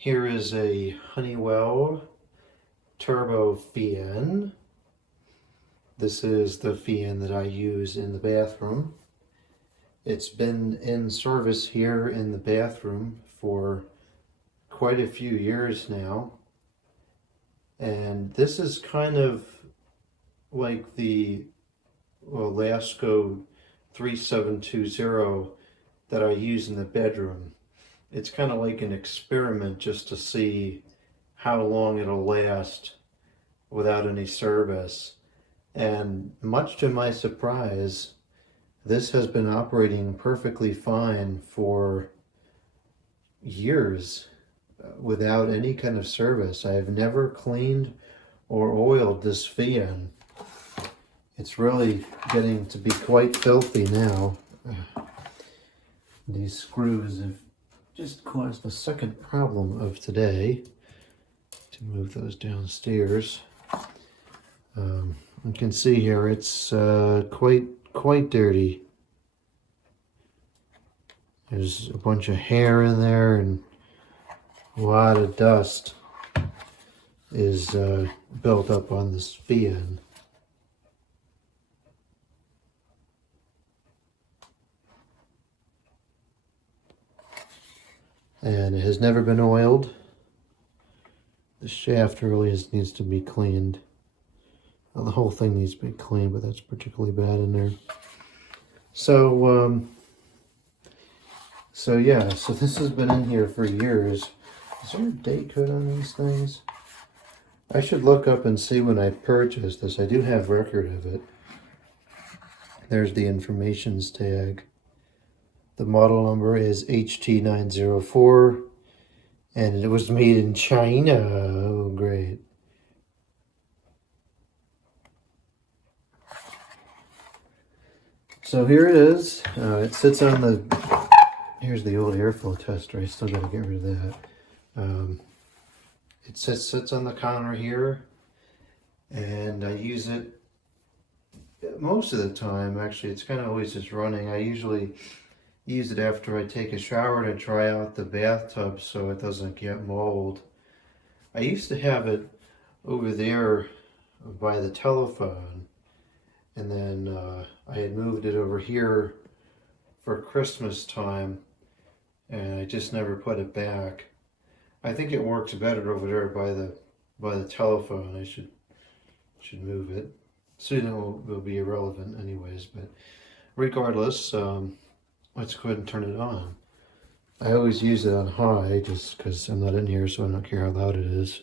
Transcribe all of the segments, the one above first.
Here is a Honeywell TurboFan. This is the fan that I use in the bathroom. It's been in service here in the bathroom for quite a few years now. And this is kind of like the Lasco 3720 that I use in the bedroom. It's kind of like an experiment just to see how long it'll last without any service. And much to my surprise, this has been operating perfectly fine for years without any kind of service. I have never cleaned or oiled this fan. It's really getting to be quite filthy now. These screws have just caused the second problem of today. To move those downstairs. You can see here it's quite dirty. There's a bunch of hair in there and a lot of dust is built up on this fan. And it has never been oiled. The shaft really needs to be cleaned. Well, the whole thing needs to be cleaned, but that's particularly bad in there. So yeah, so this has been in here for years. Is there a date code on these things? I should look up and see when I purchased this. I do have record of it. There's the informations tag. The model number is HT-904, and it was made in China. Oh, great. So here it is. It sits on the, here's the old airflow tester. I still got to get rid of that. It sits on the counter here, and I use it most of the time. Actually, it's kind of always just running. I usually use it after I take a shower to dry out the bathtub so it doesn't get mold. I used to have it over there by the telephone, and then I had moved it over here for Christmas time, and I just never put it back. I think it works better over there by the telephone. I should move it. Soon it will be irrelevant anyways, but regardless, let's go ahead and turn it on. I always use it on high just because I'm not in here, so I don't care how loud it is.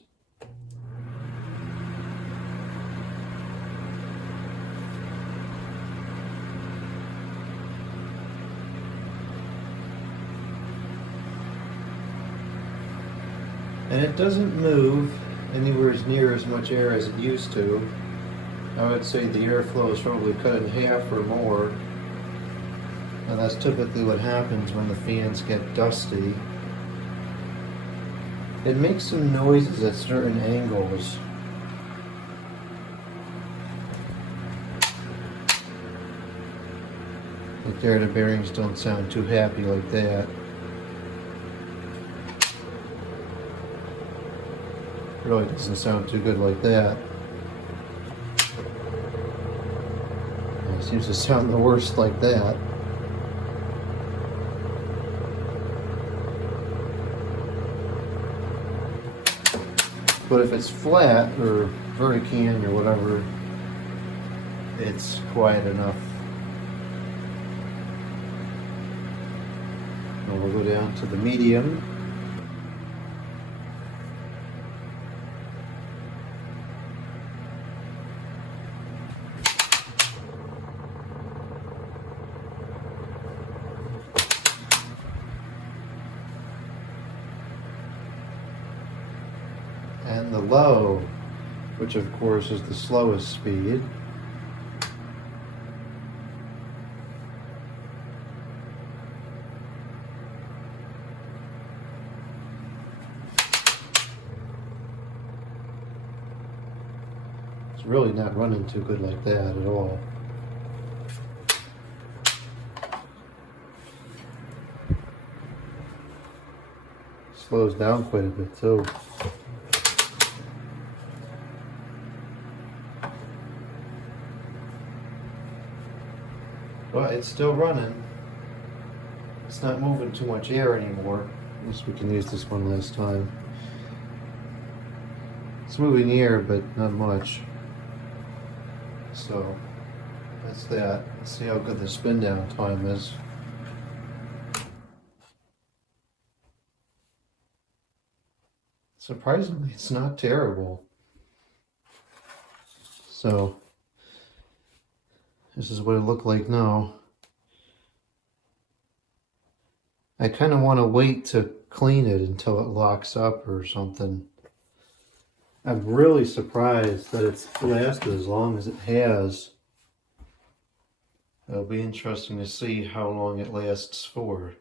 And it doesn't move anywhere as near as much air as it used to. I would say the airflow is probably cut in half or more. And that's typically what happens when the fans get dusty. It makes some noises at certain angles. Like there, the bearings don't sound too happy like that. Really doesn't sound too good like that. It seems to sound the worst like that. But if it's flat or very canned or whatever, it's quiet enough. And we'll go down to the medium. And the low, which of course is the slowest speed. It's really not running too good like that at all. Slows down quite a bit too. But it's still running. It's not moving too much air anymore. I guess we can use this one last time. It's moving air, but not much. So that's that. Let's see how good the spin down time is. Surprisingly, it's not terrible. So this is what it looked like now. I kind of want to wait to clean it until it locks up or something. I'm really surprised that it's lasted as long as it has. It'll be interesting to see how long it lasts for.